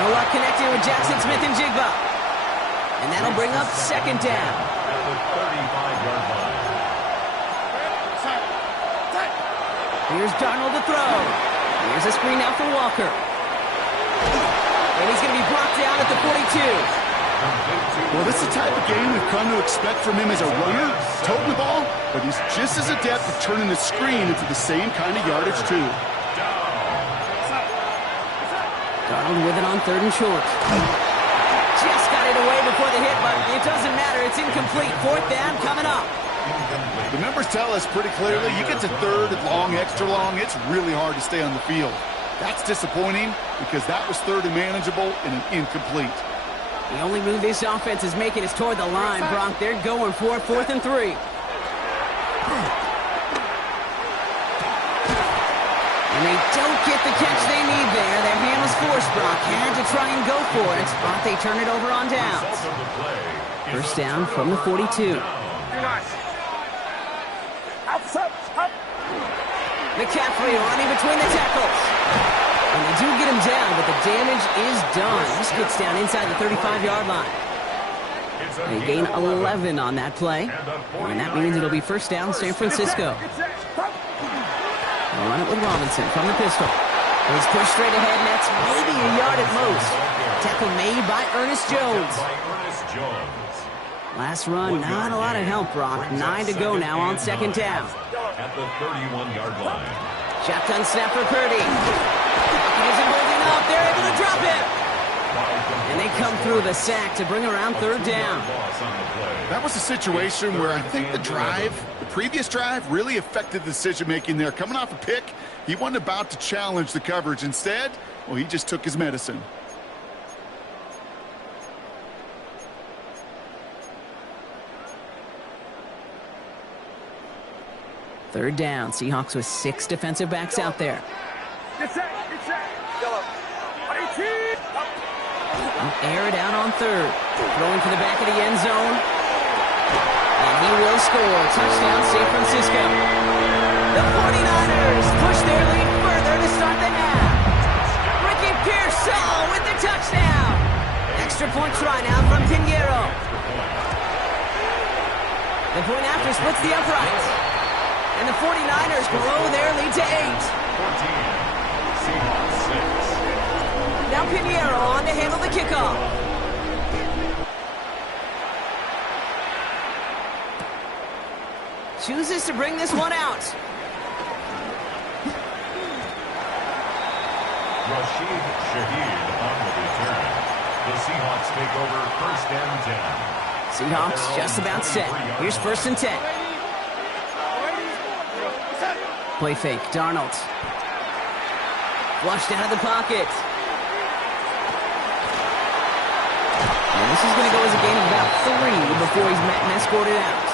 No luck connecting with Jackson Smith and Jigba. And that'll bring up 2nd down. At the 35-yard line. Here's Darnold to throw. Here's a screen now for Walker. And he's going to be brought down at the 42. Well, this is the type of game we've come to expect from him as a runner, toting the ball, but he's just as adept at turning the screen into the same kind of yardage, too. Darnold with it on 3rd and short. Just got it away before the hit, but it doesn't matter. It's incomplete. 4th down coming up. The numbers tell us pretty clearly, you get to 3rd and long, extra long, it's really hard to stay on the field. That's disappointing because that was 3rd and manageable and an incomplete. The only move this offense is making is toward the line, Bronk. They're going for 4th and 3. And they don't get the catch they need there. Their hand was forced, Brock. Had to try and go for it, but they turn it over on downs. 1st down from the 42. McCaffrey running between the tackles. And they do get him down, but the damage is done. This gets down inside the 35-yard line. They gain 11 on that play, and that means it'll be 1st down San Francisco. They'll run it with Robinson from the pistol. He's pushed straight ahead, and that's maybe a yard at most. Tackle made by Ernest Jones. Last run, not a lot of help, Brock. 9 to go now on 2nd down. At the 31-yard line. Shotgun snap for Purdy. He isn't holding up. They're able to drop it. And they come through the sack to bring around 3rd down. That was a situation where I think the previous drive, really affected the decision-making there. Coming off a pick, he wasn't about to challenge the coverage. Instead, well, he just took his medicine. Third down. Seahawks with 6 defensive backs out there. Get set. Yellow. Air it out on 3rd. Throwing to the back of the end zone. And he will score. Touchdown, San Francisco. The 49ers push their lead further to start the half. Ricky Pearsall with the touchdown. Extra point try now from Pinheiro. The point after splits the uprights. And the 49ers grow their lead to 8. 14. Seahawks 6. Now Pinheiro on to handle the kickoff. Chooses to bring this one out. Rashid Shaheed on the return. The Seahawks take over 1st and 10. Seahawks just about set. Here's 1st and 10. Play fake, Darnold. Flushed out of the pocket. And this is going to go as a gain of about 3 before he's met and escorted out.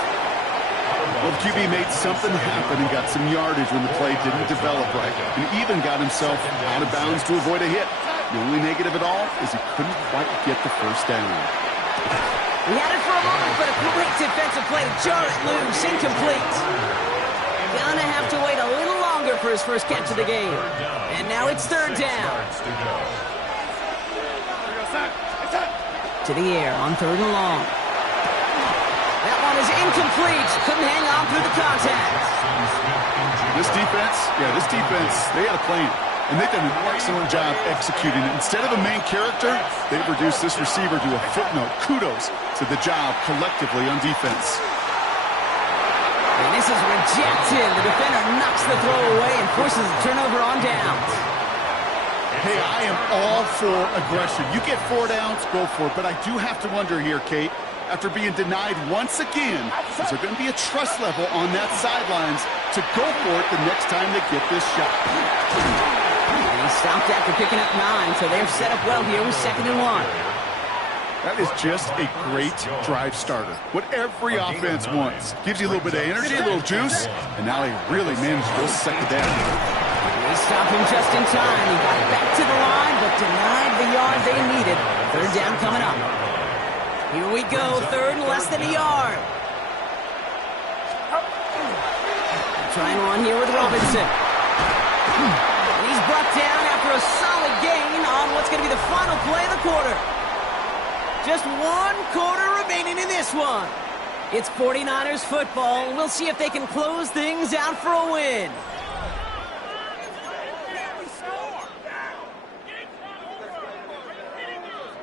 Well, the QB made something happen and got some yardage when the play didn't develop right, and even got himself out of bounds to avoid a hit. The only negative at all is he couldn't quite get the 1st down. He had it for a moment, but a great defensive play to jar it loose. Incomplete. Gonna have to wait a little longer for his first catch of the game. And now it's 3rd down. To the air on 3rd and long. That one is incomplete. Couldn't hang on through the contact. This defense, they had a plan. And they've done an excellent job executing it. Instead of a main character, they've reduced this receiver to a footnote. Kudos to the job collectively on defense. And this is rejected. The defender knocks the throw away and forces a turnover on downs. Hey, I am all for aggression. You get 4 downs, go for it. But I do have to wonder here, Kate, after being denied once again, is there going to be a trust level on that sidelines to go for it the next time they get this shot? And he stopped after picking up 9, so they're set up well here with 2nd and 1. That is just a great drive starter. What every offense wants. Gives you a little bit of energy, a little juice, and now they really managed to go 2nd down. They stopped him just in time. He got back to the line, but denied the yard they needed. 3rd down coming up. Here we go, 3rd and less than a yard. Try and run here with Robinson. He's brought down after a solid gain on what's going to be the final play of the quarter. Just 1 quarter remaining in this one. It's 49ers football. We'll see if they can close things out for a win.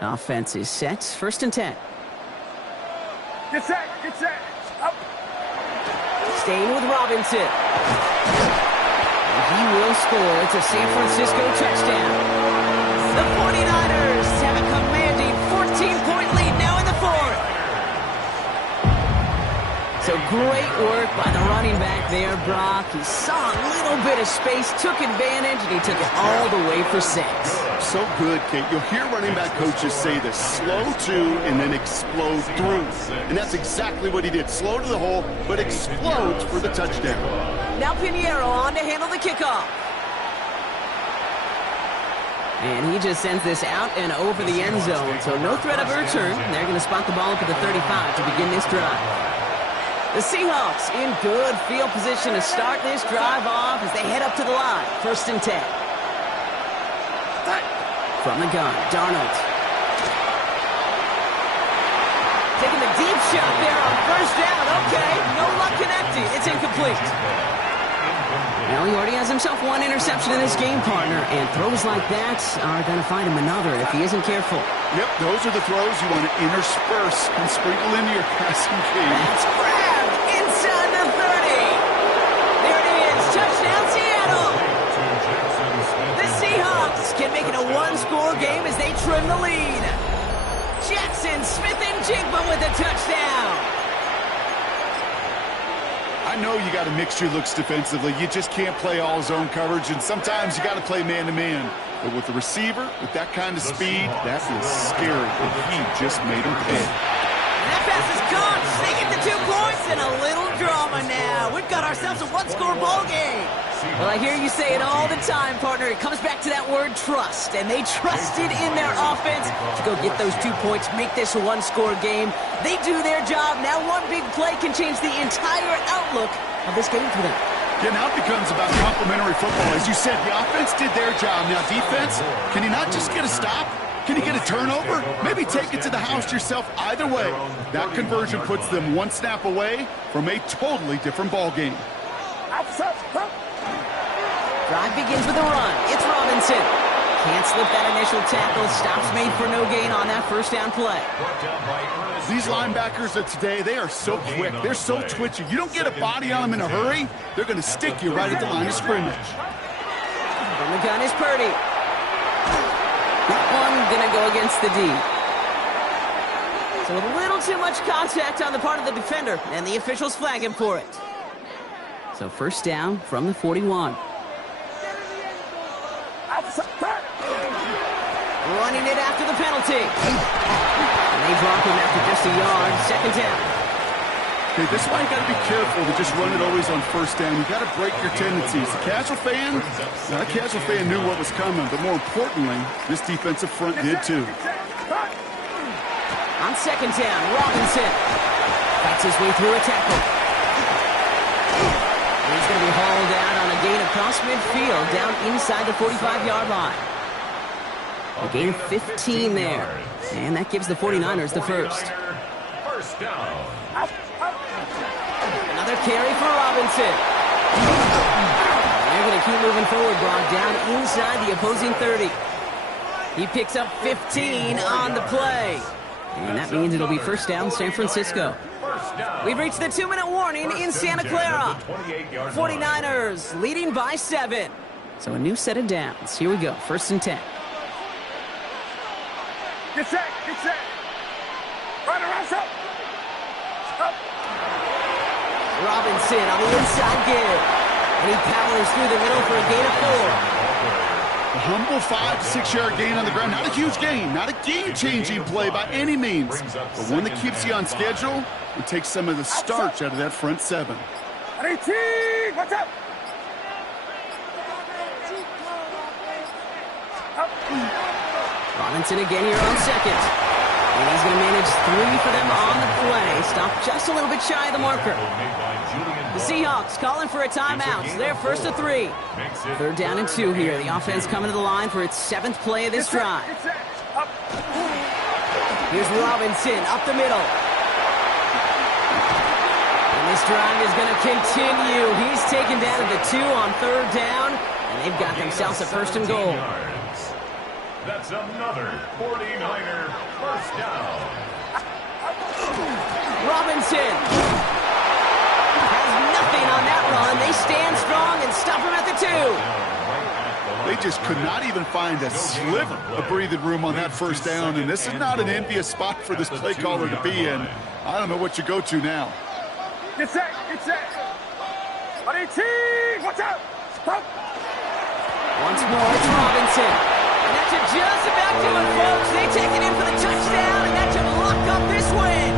Offense is set. 1st and 10. Get set. Get set. Up. Staying with Robinson. And he will score. It's a San Francisco touchdown. The 49ers have a commanding 14-point lead now in the 4th. So great work by the running back there, Brock. He saw a little bit of space, took advantage, and he took it all the way for 6. So good, Kate. You'll hear running back coaches say this: slow to and then explode through. And that's exactly what he did. Slow to the hole, but explodes for the touchdown. Now Pinheiro on to handle the kickoff. And he just sends this out and over the end zone. So no threat of a return. They're going to spot the ball up at the 35 to begin this drive. The Seahawks in good field position to start this drive off as they head up to the line. 1st and 10. From the gun, Darnold. Taking the deep shot there on 1st down. Okay, no luck connecting. It's incomplete. Well, he already has himself one interception in this game, partner, and throws like that are going to find him another if he isn't careful. Yep, those are the throws you want to intersperse and sprinkle into your passing game. That's grabbed inside the 30. There it is. Touchdown, Seattle. The Seahawks can make it a one-score game as they trim the lead. Jackson Smith-Njigba with a touchdown. I know you got to mix your looks defensively. You just can't play all zone coverage, and sometimes you got to play man-to-man. But with the receiver, with that kind of speed, that is scary, and he just made him pay. That pass is gone. They get the 2 points and a little drama now. We've got ourselves a one-score ball game. Well, I hear you say it all the time, partner. It comes back to that word trust, and they trusted in their offense to go get those 2 points, make this a one-score game. They do their job. Now one big play can change the entire outlook of this game for them. Yeah, now it becomes about complementary football. As you said, the offense did their job. Now defense, can you not just get a stop? Can you get a turnover? Maybe take it to the house yourself. Either way, that conversion puts them one snap away from a totally different ball game. Drive begins with a run. It's Robinson. Can't slip that initial tackle. Stops made for no gain on that 1st down play. These linebackers of today, they are so quick. They're so twitchy. You don't get a body on them in a hurry, they're going to stick you right at the line of scrimmage. From the gun is Purdy. That one going to go against the D. So a little too much contact on the part of the defender, and the officials flag him for it. So 1st down from the 41. Running it after the penalty. And they drop him after just a yard. 2nd down. Okay, this is why you got to be careful to just run it always on 1st down. You got to break your tendencies. The casual fan knew what was coming, but more importantly, this defensive front did too. On 2nd down, Robinson fights his way through a tackle. He's going to be hauled out on a gain across midfield down inside the 45-yard line. A gain of 15 there. And that gives the 49ers the 1st. Another carry for Robinson. They're going to keep moving forward, brought down inside the opposing 30. He picks up 15 on the play. And that means it'll be 1st down, San Francisco. We've reached the 2-minute warning in Santa Clara. 49ers leading by 7. So a new set of downs. Here we go, 1st and 10. Get set. Get set. Right around, up. Robinson on the inside give. And he powers through the middle for a gain of 4. A humble 5 to 6 yard gain on the ground. Not a huge gain, not a game-changing play by any means, but one that keeps you on schedule and takes some of the starch out of that front 7. Watch out. Robinson again here on 2nd. And he's going to manage 3 for them on the play. Stop just a little bit shy of the marker. The Seahawks calling for a timeout. So they're 1st to 3. 3rd down and 2 here. The offense coming to the line for its 7th play of this drive. Here's Robinson up the middle. And this drive is going to continue. He's taken down at the 2 on 3rd down. And they've got themselves a 1st and goal. That's another 49er first down. Robinson has nothing on that run. They stand strong and stop him at the 2. They just could not even find a sliver of breathing room on that first down, and this is not an envious spot for this play caller to be in. I don't know what you go to now. Get set, get set. Buddy team, watch out. Stop. Once more, it's Robinson. And that should just about do it, folks. They take it in for the touchdown, and that should lock up this win.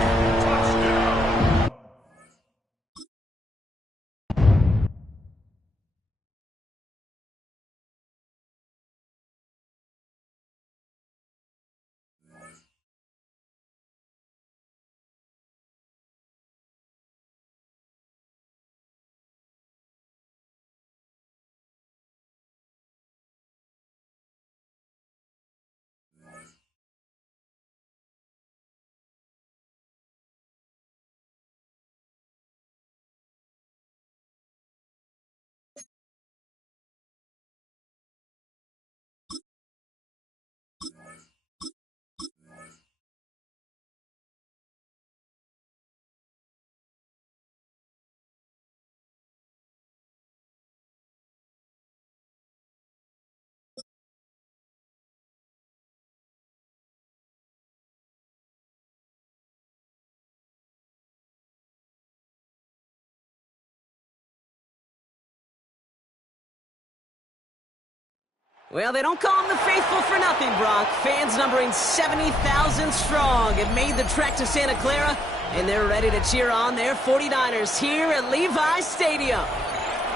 Well, they don't call them the faithful for nothing, Brock. Fans numbering 70,000 strong have made the trek to Santa Clara, and they're ready to cheer on their 49ers here at Levi's Stadium.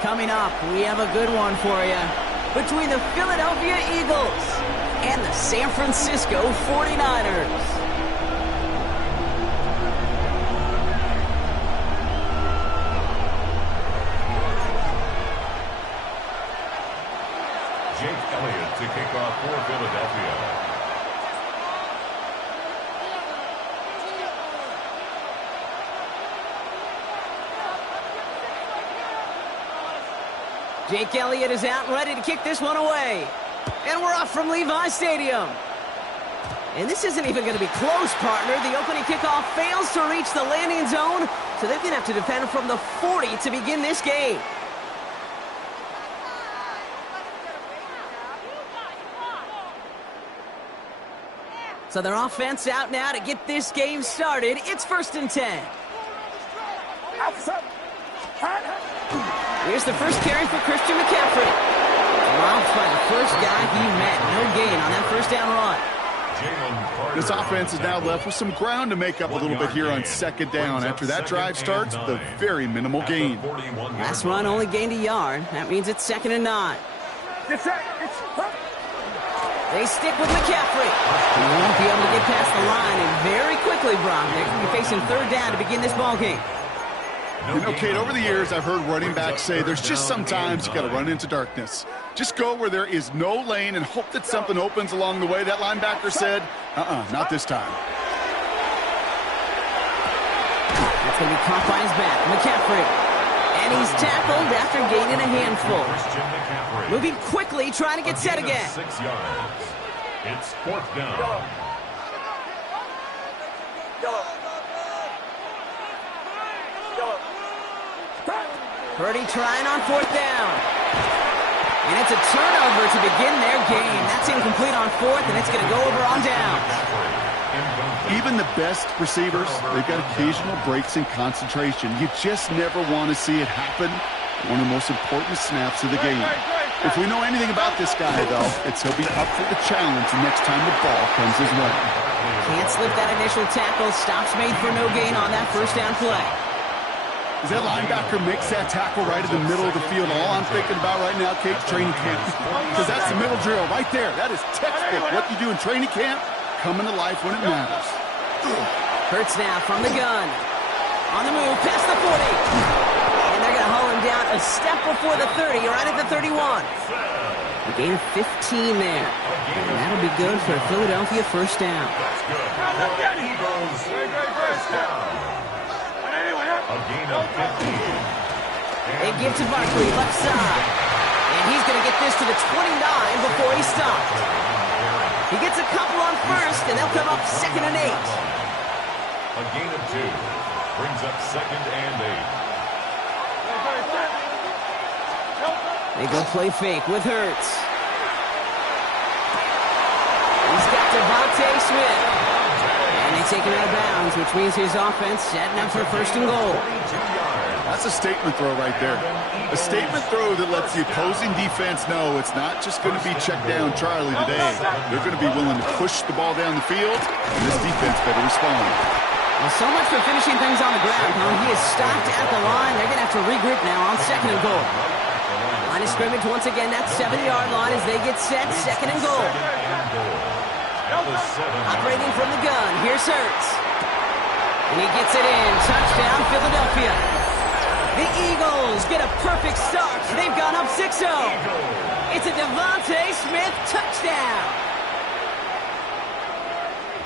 Coming up, we have a good one for you. Between the Philadelphia Eagles and the San Francisco 49ers. To kick off for Philadelphia. Jake Elliott is out and ready to kick this one away. And we're off from Levi's Stadium. And this isn't even going to be close, partner. The opening kickoff fails to reach the landing zone, so they're going to have to defend from the 40 to begin this game. So their offense out now to get this game started. It's 1st and 10. Here's the first carry for Christian McCaffrey. Dropped by the first guy he met. No gain on that first down run. This offense is now left with some ground to make up a little bit here on 2nd down. After that drive starts, the very minimal gain. Last run only gained a yard. That means it's 2nd and 9. They stick with McCaffrey. He won't be able to get past the line, and very quickly, Brock, they're going to be facing 3rd down to begin this ballgame. You know, Kate, over the years, I've heard running backs say there's just sometimes you got to run into darkness. Just go where there is no lane and hope that something opens along the way. That linebacker said, not this time. That's going to be caught by his back. McCaffrey. And he's tackled after gaining a handful. Moving quickly, trying to get set again. 6 yards. It's 4th down. Purdy trying on 4th down. And it's a turnover to begin their game. That's incomplete on 4th, and it's going to go over on downs. Even the best receivers, they've got occasional breaks in concentration. You just never want to see it happen. One of the most important snaps of the game. If we know anything about this guy, though, it's he'll be up for the challenge the next time the ball comes his way. Can't slip that initial tackle. Stops made for no gain on that first down play. As that linebacker makes that tackle right in the middle of the field, all I'm thinking about right now, Kate, training camp. Because that's the middle drill right there. That is textbook. What you do in training camp, coming to life when it matters. Hurts now from the gun. On the move, past the 40. And they're going to haul him down a step before the 30, right at the 31. A gain of 15 there. And that'll be good for a Philadelphia first down. Eagles first down. A gain of 15. They give to Barkley, left side. And he's going to get this to the 29 before he stopped. He gets a couple on first, and they'll come up 2nd and 8. A gain of 2 brings up 2nd and 8. They go play fake with Hurts. He's got Devontae Smith. And they take him out of bounds, which means his offense setting up for 1st and goal. That's a statement throw right there. A statement throw that lets the opposing defense know it's not just going to be check down Charlie today. They're going to be willing to push the ball down the field, and this defense better respond. Well, so much for finishing things on the ground, huh? He is stopped at the line. They're going to have to regroup now on 2nd and goal. Line of scrimmage once again, that 7-yard line as they get set, 2nd and goal. Operating from the gun, here's Hurts. And he gets it in. Touchdown, Philadelphia. The Eagles get a perfect start. They've gone up 6-0. It's a Devontae Smith touchdown.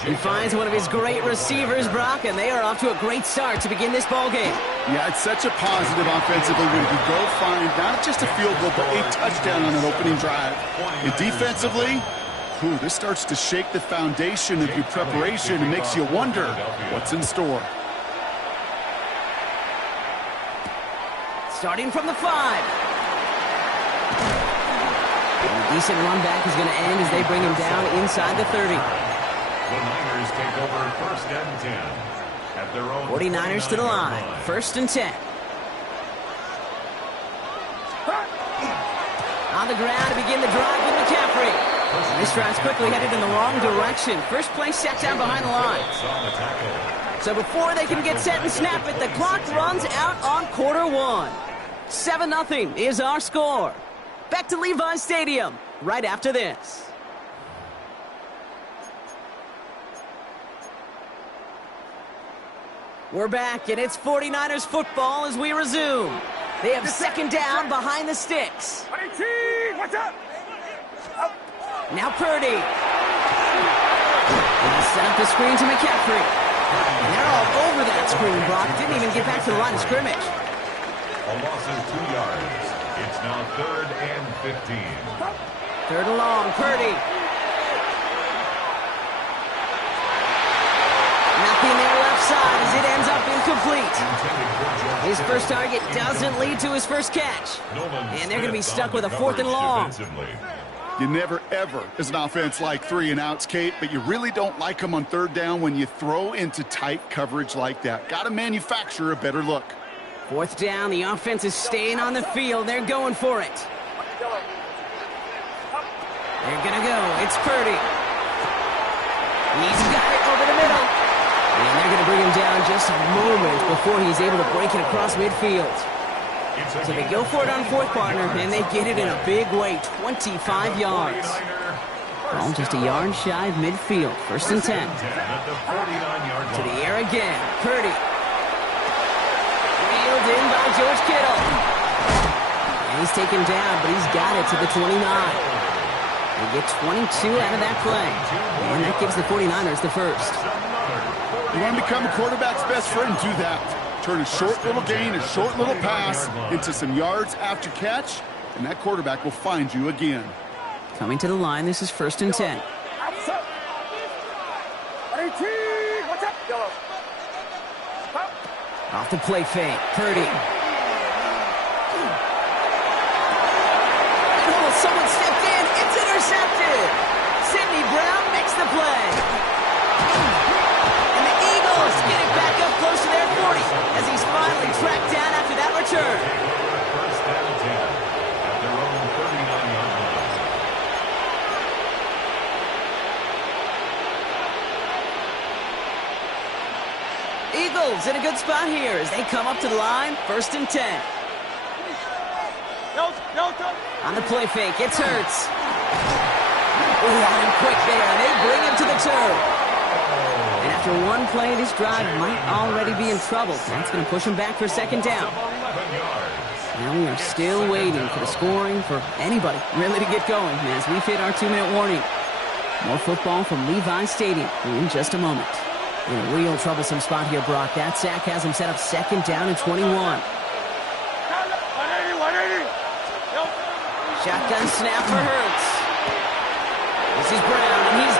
He finds one of his great receivers, Brock, and they are off to a great start to begin this ballgame. Yeah, it's such a positive offensively when you go find not just a field goal, but a touchdown on an opening drive. And defensively, this starts to shake the foundation of your preparation and makes you wonder what's in store. Starting from the 5. And a decent run back is going to end as they bring him down inside the 30. The Niners take over 1st and 10 at their own 49ers to the line. 1st and 10. On the ground to begin the drive with McCaffrey. This drive's quickly headed in the wrong direction. First play set down behind the line. So before they can get set and snap it, the clock runs out on quarter 1. 7-0 is our score. Back to Levi's Stadium right after this. We're back, and it's 49ers football as we resume. They have 2nd down behind the sticks. What's up? Now Purdy. And he'll set up the screen to McCaffrey. And they're all over that screen, Brock. Didn't even get back to the line of scrimmage. A loss of 2 yards. It's now 3rd and 15. 3rd and long, Purdy. Nothing there left side as it ends up incomplete. His first target doesn't lead to his first catch. And they're going to be stuck with a 4th and long. You never, ever, as an offense, like 3 and outs, Kate, but you really don't like them on 3rd down when you throw into tight coverage like that. Got to manufacture a better look. 4th down, the offense is staying on the field. They're going for it. They're going to go. It's Purdy. He's got it over the middle. And they're going to bring him down just a moment before he's able to break it across midfield. So they go for it on 4th, partner, and they get it in a big way, 25 yards. Well, just a yard shy of midfield, 1st and 10. To the air again, Purdy. Wheeled in by George Kittle. And he's taken down, but he's got it to the 29. They get 22 out of that play. And that gives the 49ers the first. You want to become a quarterback's best friend, do that. Turn a short little gain, a short little pass into some yards after catch, and that quarterback will find you again. Coming to the line, this is 1st and 10. Off the play fake, Purdy. Oh, someone stepped in. It's intercepted. Sidney Brown makes the play. And the Eagles get it back up close to their 40 as he's finally tracked down after that return. 1st and 10 at their own 39-yard line. Eagles in a good spot here as they come up to the line, 1st and 10. On the play fake, it's Hurts. Got him quick there. They bring him to the turf. And after one play, this drive might already be in trouble. That's going to push him back for 2nd down. Now we are still waiting for the scoring for anybody really to get going as we hit our 2-minute warning. More football from Levi's Stadium in just a moment. In a real troublesome spot here, Brock. That sack has him set up 2nd down and 21. Shotgun snap for Hurts. This is Brown And he's